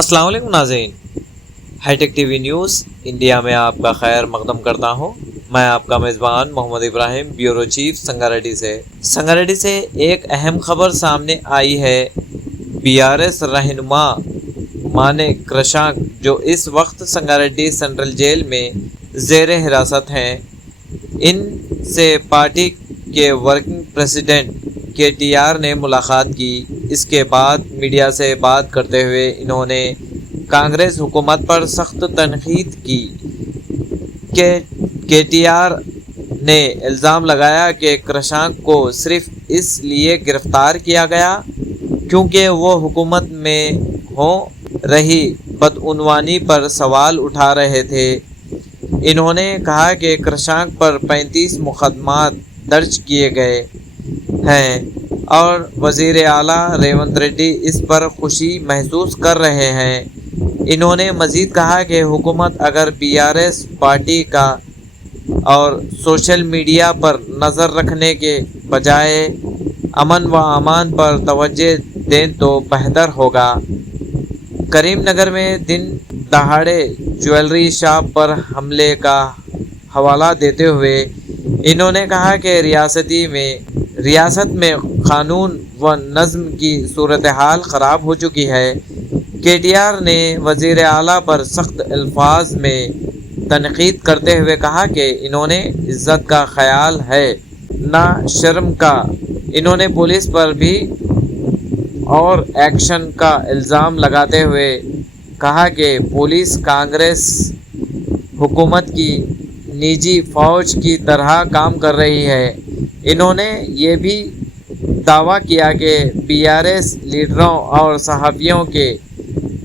अस्सलाम वालेकुम नाज़रीन, हाईटेक टीवी न्यूज़ इंडिया में आपका खैर मकदम करता हूं। मैं आपका मेज़बान मोहम्मद इब्राहिम, ब्यूरो चीफ संगारेड्डी से। संगारेड्डी से एक अहम खबर सामने आई है। बीआरएस रहनुमा मानेक कृषांक, जो इस वक्त संगारेड्डी सेंट्रल जेल में ज़ेर हिरासत हैं, इनसे पार्टी के वर्किंग प्रेसिडेंट केटीआर ने मुलाकात की। इसके बाद मीडिया से बात करते हुए इन्होंने कांग्रेस हुकूमत पर सख्त तनकीद की। केटीआर ने इल्ज़ाम लगाया कि कृषांक को सिर्फ इसलिए गिरफ्तार किया गया क्योंकि वो हुकूमत में हो रही बदउनवानी पर सवाल उठा रहे थे। इन्होंने कहा कि कृषांक पर 35 मुकदमात दर्ज किए गए हैं और वज़ीर आला रेवंत रेड्डी इस पर खुशी महसूस कर रहे हैं। इन्होंने मज़ीद कहा कि हुकूमत अगर बीआरएस पार्टी का और सोशल मीडिया पर नज़र रखने के बजाय अमन व अमान पर तवज्जो दें तो बेहतर होगा। करीमनगर में दिन दहाड़े ज्वेलरी शॉप पर हमले का हवाला देते हुए इन्होंने कहा कि रियासत में कानून व नज़्म की सूरत हाल ख़राब हो चुकी है। केटीआर ने वज़ीर आला पर सख्त अल्फाज में तनकीद करते हुए कहा कि इन्होंने इज़्ज़त का ख्याल है ना शर्म का। इन्होंने पुलिस पर भी और एक्शन का इल्ज़ाम लगाते हुए कहा कि पुलिस कांग्रेस हुकूमत की निजी फ़ौज की तरह काम कर रही है। इन्होंने ये भी दावा किया कि बीआरएस लीडरों और सहाफ़ियों के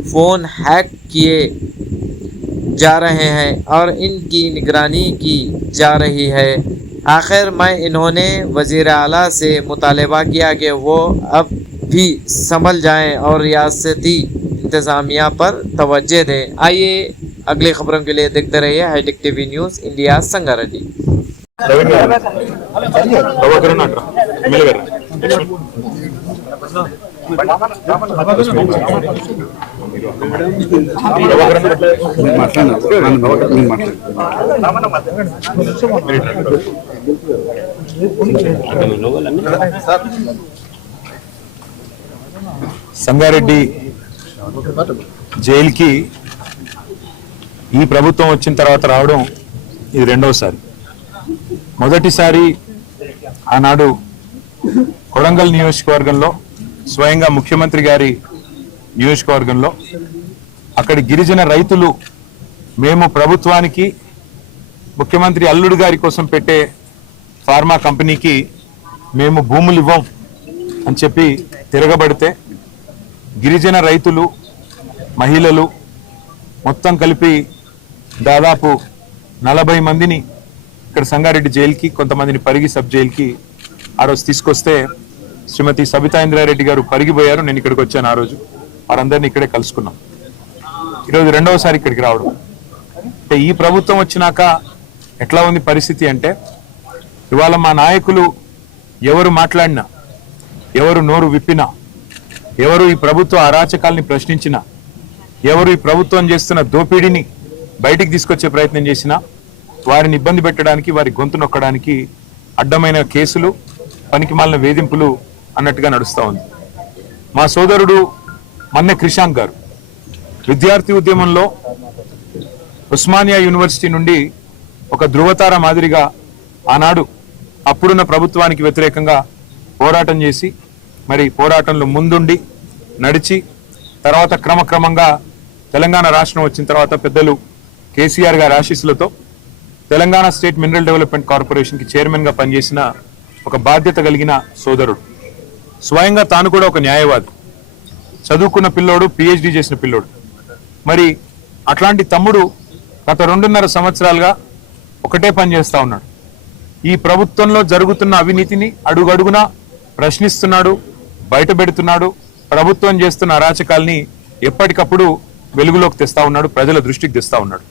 फ़ोन हैक किए जा रहे हैं और इनकी निगरानी की जा रही है। आखिर में इन्होंने वज़ीर आला से मुतालबा किया कि वो अब भी संभल जाएं और रियासती इंतज़ामिया पर तवज्जो दें। आइए अगली खबरों के लिए देखते रहिए hitech TV news India Sangareddy. Sangareddy జైలుకి ఈ ప్రభుత్వం వచ్చిన తర్వాత రావడం ఇది రెండోసారి. మొదటిసారి ఆనాడు కొడంగల్ నియోజకవర్గంలో స్వయంగా ముఖ్యమంత్రి గారి నియోజకవర్గంలో అక్కడి గిరిజన రైతులు మేము ప్రభుత్వానికి ముఖ్యమంత్రి అల్లుడు గారి కోసం పెట్టే ఫార్మా కంపెనీకి మేము భూములు ఇవ్వం అని చెప్పి తిరగబడితే గిరిజన రైతులు మహిళలు మొత్తం కలిపి దాదాపు 40 మందిని ఇక్కడ సంగారెడ్డి జైలుకి, కొంతమందిని పరిగి సబ్ జైలుకి ఆ రోజు తీసుకొస్తే శ్రీమతి సబితా ఇంద్రారెడ్డి గారు పరిగిపోయారు. నేను ఇక్కడికి వచ్చాను. ఆ రోజు వారందరినీ ఇక్కడే కలుసుకున్నాం. ఈరోజు రెండవసారి ఇక్కడికి రావడం అంటే ఈ ప్రభుత్వం వచ్చినాక ఎట్లా ఉంది పరిస్థితి అంటే, ఇవాళ మా నాయకులు ఎవరు మాట్లాడినా, ఎవరు నోరు విప్పినా, ఎవరు ఈ ప్రభుత్వ అరాచకాల్ని ప్రశ్నించినా, ఎవరు ఈ ప్రభుత్వం చేస్తున్న దోపిడీని బయటికి తీసుకొచ్చే ప్రయత్నం చేసినా వారిని ఇబ్బంది పెట్టడానికి, వారి గొంతు నొక్కడానికి అడ్డమైన కేసులు, పనికిమాలిన వేధింపులు అన్నట్టుగా నడుస్తూ ఉంది. మా సోదరుడు మన్నె క్రిషాంక్ గారు విద్యార్థి ఉద్యమంలో ఉస్మానియా యూనివర్సిటీ నుండి ఒక ధృవతార మాదిరిగా ఆనాడు అప్పుడున్న ప్రభుత్వానికి వ్యతిరేకంగా పోరాటం చేసి, మరి పోరాటంలో ముందుండి నడిచి తర్వాత క్రమక్రమంగా తెలంగాణ రాష్ట్రం వచ్చిన తర్వాత పెద్దలు కేసీఆర్ గారి ఆశీస్సులతో తెలంగాణ స్టేట్ మినరల్ డెవలప్మెంట్ కార్పొరేషన్కి చైర్మన్గా పనిచేసిన ఒక బాధ్యత కలిగిన సోదరుడు. స్వయంగా తాను కూడా ఒక న్యాయవాది, చదువుకున్న పిల్లోడు, పిహెచ్డి చేసిన పిల్లోడు. మరి అట్లాంటి తమ్ముడు గత 2.5 సంవత్సరాలుగా ఒకటే పని చేస్తూ ఉన్నాడు. ఈ ప్రభుత్వంలో జరుగుతున్న అవినీతిని అడుగడుగునా ప్రశ్నిస్తున్నాడు, బయటపెడుతున్నాడు. ప్రభుత్వం చేస్తున్న అరాచకాల్ని ఎప్పటికప్పుడు వెలుగులోకి తెస్తా ఉన్నాడు, ప్రజల దృష్టికి తెస్తా ఉన్నాడు.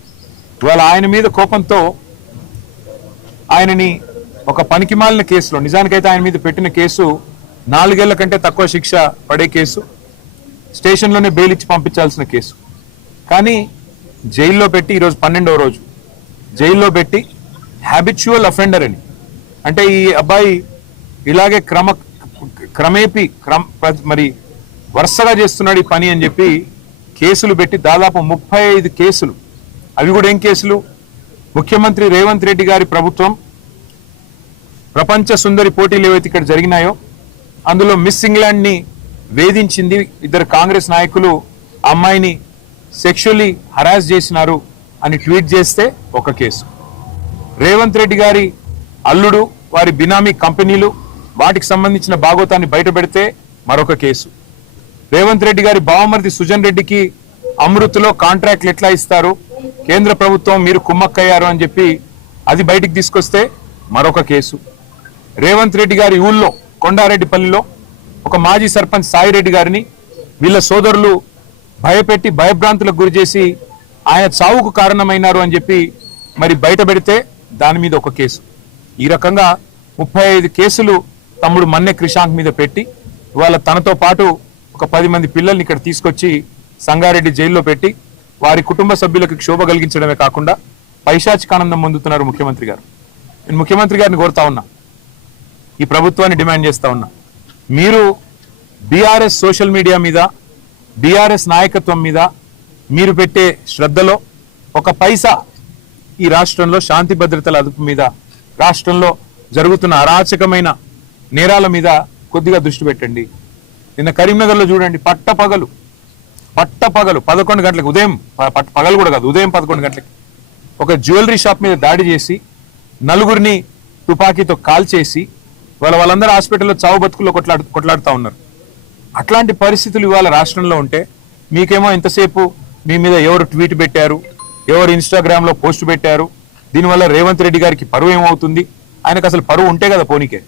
ఇవాళ ఆయన మీద కోపంతో ఆయనని ఒక పనికిమాలిన కేసులో, నిజానికైతే ఆయన మీద పెట్టిన కేసు 4 ఏళ్ల కంటే తక్కువ శిక్ష పడే కేసు, స్టేషన్లోనే బెయిల్ ఇచ్చి పంపించాల్సిన కేసు. కానీ జైల్లో పెట్టి ఈరోజు 12వ రోజు జైల్లో పెట్టి హ్యాబిచువల్ అఫెండర్ అని, అంటే ఈ అబ్బాయి ఇలాగే క్రమేపీ మరి వరుసగా చేస్తున్నాడు ఈ పని అని చెప్పి కేసులు పెట్టి దాదాపు 35 కేసులు. అవి కూడా ఏం కేసులు? ముఖ్యమంత్రి రేవంత్ రెడ్డి గారి ప్రభుత్వం ప్రపంచ సుందరి పోటీలు ఏవైతే ఇక్కడ జరిగినాయో అందులో మిస్ ఇంగ్లాండ్ ని వేధించింది, 2 కాంగ్రెస్ నాయకులు అమ్మాయిని సెక్షువల్లీ హరాస్ చేసినారు అని ట్వీట్ చేస్తే ఒక కేసు. రేవంత్ రెడ్డి గారి అల్లుడు వారి బినామీ కంపెనీలు వాటికి సంబంధించిన భాగోతాన్ని బయట పెడితే మరొక కేసు. రేవంత్ రెడ్డి గారి బావమరిది సుజన్ రెడ్డికి అమృత్లో కాంట్రాక్ట్లు ఎట్లా ఇస్తారు, కేంద్ర ప్రభుత్వం మీరు కుమ్మక్కయ్యారు అని చెప్పి అది బయటికి తీసుకొస్తే మరొక కేసు. రేవంత్ రెడ్డి గారి ఊళ్ళో కొండారెడ్డిపల్లిలో ఒక మాజీ సర్పంచ్ సాయిరెడ్డి గారిని వీళ్ళ సోదరులు భయపెట్టి భయభ్రాంతులకు గురి చేసి ఆయన చావుకు కారణమైనారు అని చెప్పి మరి బయట పెడితే దాని మీద ఒక కేసు. ఈ రకంగా 35 కేసులు తమ్ముడు మన్నె క్రిషాంక్ మీద పెట్టి ఇవాళ తనతో పాటు ఒక 10 మంది పిల్లల్ని ఇక్కడ తీసుకొచ్చి సంగారెడ్డి జైల్లో పెట్టి వారి కుటుంబ సభ్యులకు క్షోభ కలిగించడమే కాకుండా పైశాచికానందం పొందుతున్నారు ముఖ్యమంత్రి గారు. నేను ముఖ్యమంత్రి గారిని కోరుతా ఉన్నా, ఈ ప్రభుత్వాన్ని డిమాండ్ చేస్తా ఉన్నా, మీరు బీఆర్ఎస్ సోషల్ మీడియా మీద బీఆర్ఎస్ నాయకత్వం మీద మీరు పెట్టే శ్రద్ధలో ఒక పైసా ఈ రాష్ట్రంలో శాంతి భద్రతల అదుపు మీద, రాష్ట్రంలో జరుగుతున్న అరాచకమైన నేరాల మీద కొద్దిగా దృష్టి పెట్టండి. నిన్న కరీంనగర్లో చూడండి, పట్టపగలు 11 గంటలకు, ఉదయం పగలు కూడా కాదు, ఉదయం 11 గంటలకి ఒక జ్యువెలరీ షాప్ మీద దాడి చేసి 4గురిని తుపాకీతో కాల్చేసి వాళ్ళందరూ హాస్పిటల్లో చావు బతుకుల్లో కొట్లాడుతూ ఉన్నారు. అట్లాంటి పరిస్థితులు ఇవాళ రాష్ట్రంలో ఉంటే మీకేమో ఇంతసేపు మీ మీద ఎవరు ట్వీట్ పెట్టారు, ఎవరు ఇన్స్టాగ్రామ్లో పోస్ట్ పెట్టారు, దీనివల్ల రేవంత్ రెడ్డి గారికి పరువు ఏమవుతుంది? ఆయనకు అసలు పరువు ఉంటే కదా పోనీకే,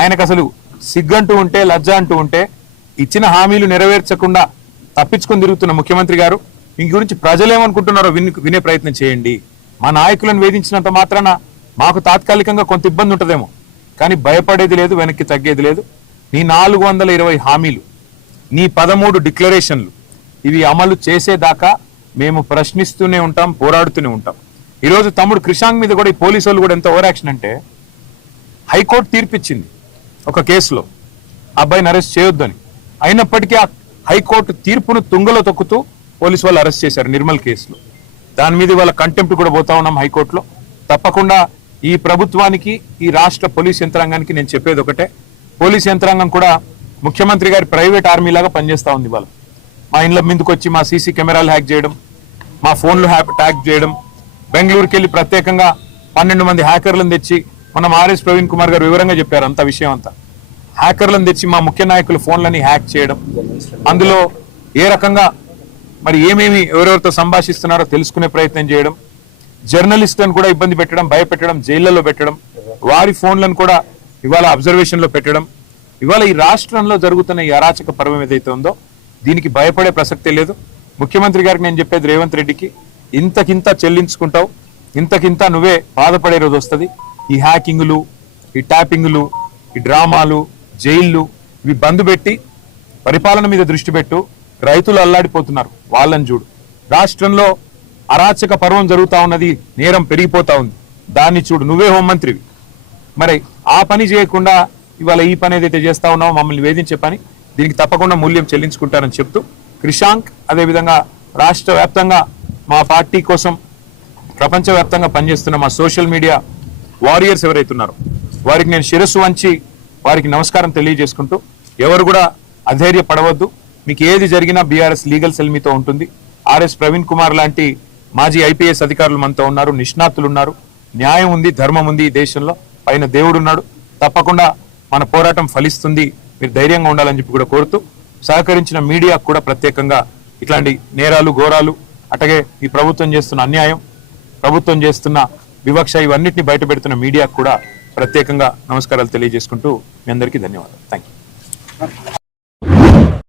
ఆయనకు అసలు సిగ్గంటూ ఉంటే లజ్జ అంటూ ఉంటే ఇచ్చిన హామీలు నెరవేర్చకుండా తప్పించుకొని తిరుగుతున్న ముఖ్యమంత్రి గారు మీ గురించి ప్రజలేమనుకుంటున్నారో వినే ప్రయత్నం చేయండి. మా నాయకులను వేధించినంత మాత్రాన మాకు తాత్కాలికంగా కొంత ఇబ్బంది ఉంటుందేమో, కానీ భయపడేది లేదు, వెనక్కి తగ్గేది లేదు. నీ 420 హామీలు, నీ 13 డిక్లరేషన్లు ఇవి అమలు చేసేదాకా మేము ప్రశ్నిస్తూనే ఉంటాం, పోరాడుతూనే ఉంటాం. ఈరోజు తమ్ముడు క్రిషాంక్ మీద కూడా ఈ పోలీసు వాళ్ళు కూడా ఎంత ఓవర్ యాక్షన్ అంటే, హైకోర్టు తీర్పిచ్చింది ఒక కేసులో అబ్బాయిని అరెస్ట్ చేయొద్దని, అయినప్పటికీ ఆ హైకోర్టు తీర్పును తుంగలో తొక్కుతూ పోలీసు వాళ్ళు అరెస్ట్ చేశారు నిర్మల్ కేసులో. దాని మీద వాళ్ళ కంటెంప్ట్ కూడా పోతా ఉన్నాం హైకోర్టులో. తప్పకుండా ఈ ప్రభుత్వానికి, ఈ రాష్ట్ర పోలీస్ యంత్రాంగానికి నేను చెప్పేది ఒకటే, పోలీస్ యంత్రాంగం కూడా ముఖ్యమంత్రి గారి ప్రైవేట్ ఆర్మీ లాగా పనిచేస్తూ ఉంది. వాళ్ళు మా ఇండ్ల మీదకి వచ్చి మా సీసీ కెమెరాలు హ్యాక్ చేయడం, మా ఫోన్లు ట్యాగ్ చేయడం, బెంగళూరుకి వెళ్ళి ప్రత్యేకంగా 12 మంది హ్యాకర్లను తెచ్చి, మనం ఆర్ఎస్ ప్రవీణ్ కుమార్ గారు వివరంగా చెప్పారు అంత విషయం అంతా, హ్యాకర్లను తెచ్చి మా ముఖ్య నాయకుల ఫోన్లని హ్యాక్ చేయడం, అందులో ఏ రకంగా మరి ఏమేమి ఎవరెవరితో సంభాషిస్తున్నారో తెలుసుకునే ప్రయత్నం చేయడం, జర్నలిస్టులను కూడా ఇబ్బంది పెట్టడం, భయపెట్టడం, జైళ్లలో పెట్టడం, వారి ఫోన్లను కూడా ఇవాళ అబ్జర్వేషన్లో పెట్టడం. ఇవాళ ఈ రాష్ట్రంలో జరుగుతున్న ఈ అరాచక పర్వం ఏదైతే ఉందో దీనికి భయపడే ప్రసక్తే లేదు. ముఖ్యమంత్రి గారికి నేను చెప్పేది, రేవంత్ రెడ్డికి ఇంతకింత చెల్లించుకుంటావు, ఇంతకింత నువ్వే బాధపడే రోజు వస్తుంది. ఈ హ్యాకింగ్లు, ఈ ట్యాపింగ్లు, ఈ డ్రామాలు, జైళ్లు ఇవి బంద్ పెట్టి పరిపాలన మీద దృష్టి పెట్టు. రైతులు అల్లాడిపోతున్నారు, వాళ్ళని చూడు. రాష్ట్రంలో అరాచక పర్వం జరుగుతా ఉన్నది, నేరం పెరిగిపోతా ఉంది, దాన్ని చూడు. నువ్వే హోంమంత్రివి, మరి ఆ పని చేయకుండా ఇవాళ ఈ పని ఏదైతే చేస్తా ఉన్నావో మమ్మల్ని వేధించే పని, దీనికి తప్పకుండా మూల్యం చెల్లించుకుంటారని చెప్తూ క్రిషాంక్, అదేవిధంగా రాష్ట్ర వ్యాప్తంగా మా పార్టీ కోసం ప్రపంచవ్యాప్తంగా పనిచేస్తున్న మా సోషల్ మీడియా వారియర్స్ ఎవరైతే ఉన్నారో వారికి నేను శిరస్సు వంచి వారికి నమస్కారం తెలియజేసుకుంటూ, ఎవరు కూడా అధైర్యపడవద్దు. మీకు ఏది జరిగినా బీఆర్ఎస్ లీగల్ సెల్ మీతో ఉంటుంది. ఆర్ఎస్ ప్రవీణ్ కుమార్ లాంటి మాజీ ఐపీఎస్ అధికారులు మనతో ఉన్నారు, నిష్ణాతులు ఉన్నారు, న్యాయం ఉంది, ధర్మం ఉంది ఈ దేశంలో, పైన దేవుడు ఉన్నాడు. తప్పకుండా మన పోరాటం ఫలిస్తుంది, మీరు ధైర్యంగా ఉండాలని చెప్పి కూడా కోరుతూ, సహకరించిన మీడియాకు కూడా ప్రత్యేకంగా ఇట్లాంటి నేరాలు, ఘోరాలు, అట్లాగే ఈ ప్రభుత్వం చేస్తున్న అన్యాయం, ప్రభుత్వం చేస్తున్న వివక్ష, ఇవన్నిటిని బయట పెడుతున్న మీడియాకు కూడా ప్రత్యేకంగా నమస్కారాలు తెలియజేసుకుంటూ మీ అందరికీ ధన్యవాదాలు. Thank you.